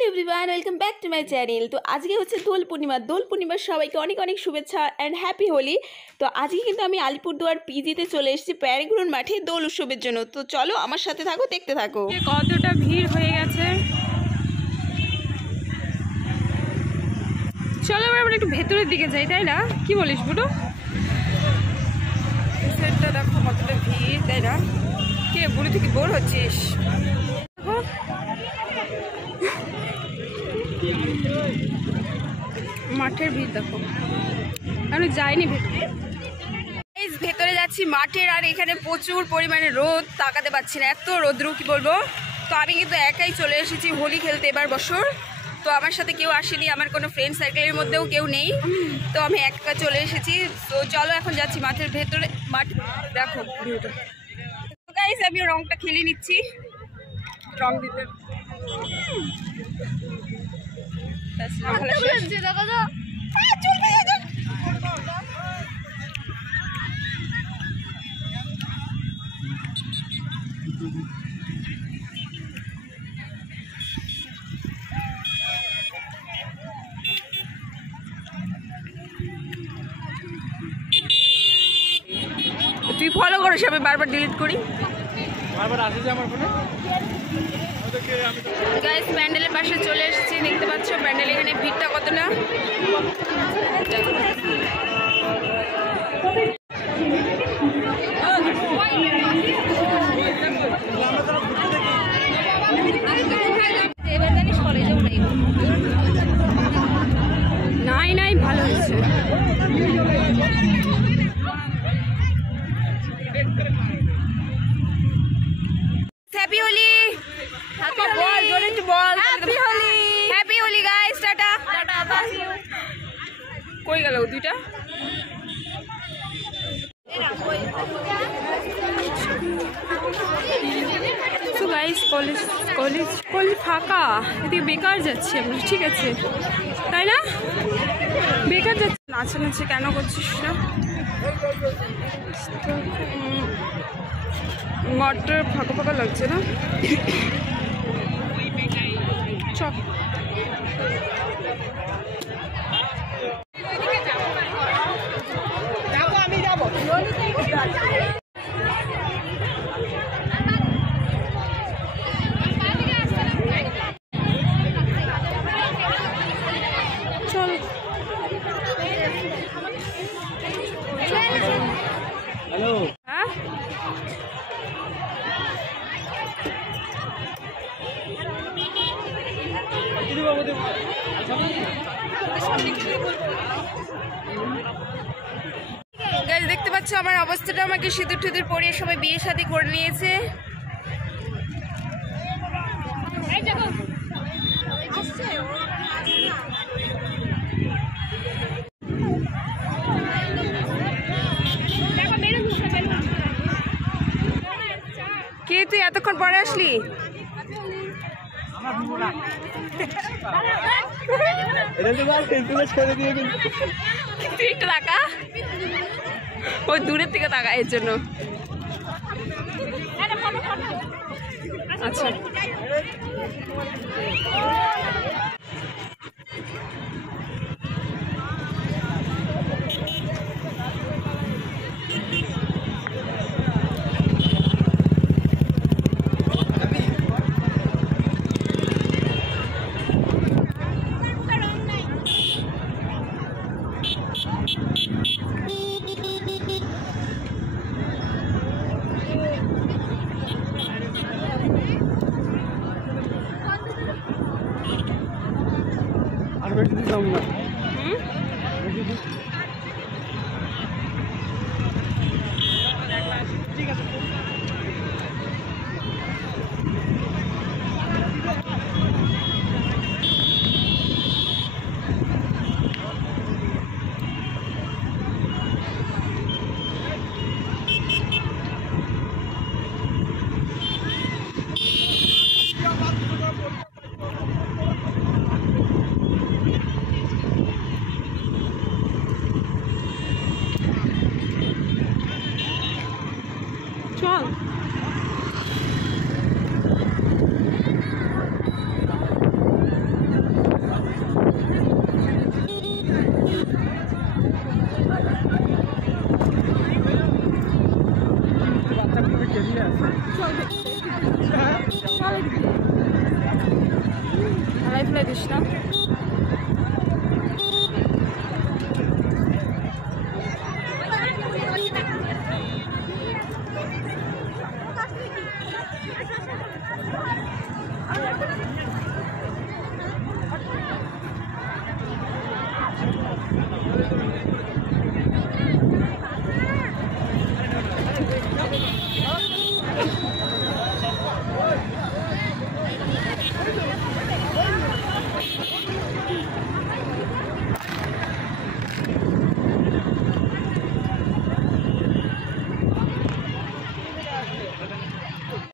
Hello everyone, welcome back to my channel. তো আজকে হচ্ছে দোল পূর্ণিমার সবাইকে অনেক অনেক শুভেচ্ছা অ্যান্ড হ্যাপি হোলি। তো আজকে কিন্তু আমি আলিপুরদুয়ার পিজিতে চলে এসেছি প্যারেগ্রুন মাঠে দোল উৎসবের জন্য। তো চলো আমার সাথে থাকো, দেখতে থাকো কতটা ভিড় হয়ে গেছে। চলো এবার আমরা একটু ভেতরের দিকে যাই, তাই না? কি বলিস বুড়ো? সেটটা দেখো কতটা ভিড়, তাই না? কে বুড়ি থেকে বোর হচ্ছিস? মাঠের ভিড় দেখো, আমি যাইনি ভেতরে যাচ্ছি মাঠের, আর এখানে প্রচুর পরিমাণে রোদ, তাকাতে পাচ্ছি না, এত রোদ্রু কি বলবো। তো আমি কিন্তু একাই চলে এসেছি হোলি খেলতে এবার বছর। তো আমার সাথে কেউ আসেনি, আমার কোনো ফ্রেন্ড সার্কেলের মধ্যেও কেউ নেই, তো আমি একা চলে এসেছি। তো চলো এখন যাচ্ছি মাঠের ভেতরে। মাঠ দেখো ভিউটা। তো গাইস আমি রংটা খেলে নিচ্ছি, রং দিতে তুই ফলো করিস, আমি বারবার ডিলিট করি। গাইস প্যান্ডেলের পাশে চলে এসেছি, দেখতে পাচ্ছ প্যান্ডেল এখানে ভিড়টা কতটা। নাই নাই ভালো হচ্ছে। হ্যাপি হোলি, বল জোরে একটু বল। Happy Holi, happy Holi guys, tata tata. কই গেল দুইটা? তো গাইস কলেজ ফাঁকা, এদিকে বেকার যাচ্ছি আমরা, ঠিক আছে তাই না? বেকার যাচ্ছি। নাচানাচি কেন করছিস না? মাঠটা ফাঁকা ফাঁকা লাগছে না? চল চল। হ্যালো, হ্যাঁ গাইস দেখতে পাচ্ছ আমার অবস্থাটা, আমাকে সিঁদুর টিঁদুর পরিয়ে সবাই বিয়ে শাদী করে নিয়েছে। কে তুই এতক্ষণ পরে আসলি? তুই একটু তাকা, ওই দূরের থেকে তাকা এর জন্য। আচ্ছা আর বেশি দিলাম না। ঠিক আছে। ফেলাই দিস না